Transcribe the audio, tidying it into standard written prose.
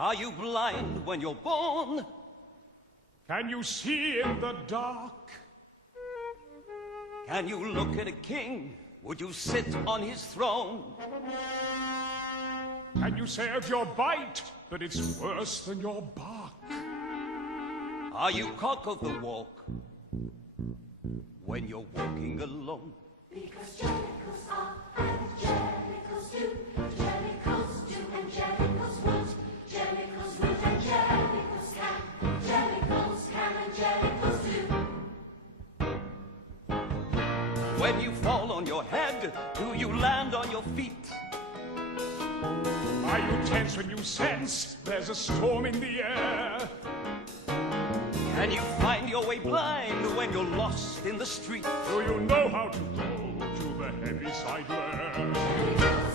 Are you blind when you're born? Can you see in the dark? Can you look at a king? Would you sit on his throne? Can you say of your bite that it's worse than your bark? Are you cock of the walk when you're walking alone? Because jellicles are and jellicles do, jellicles do and jellicles would, jellicles would and jellicles can and jellicles do. When you fall on your head, do you land on your feet? Are you tense when you sense there's a storm in the air? Can you find your way blind when you're lost in the street? Do you know how to go to the heavy side layer?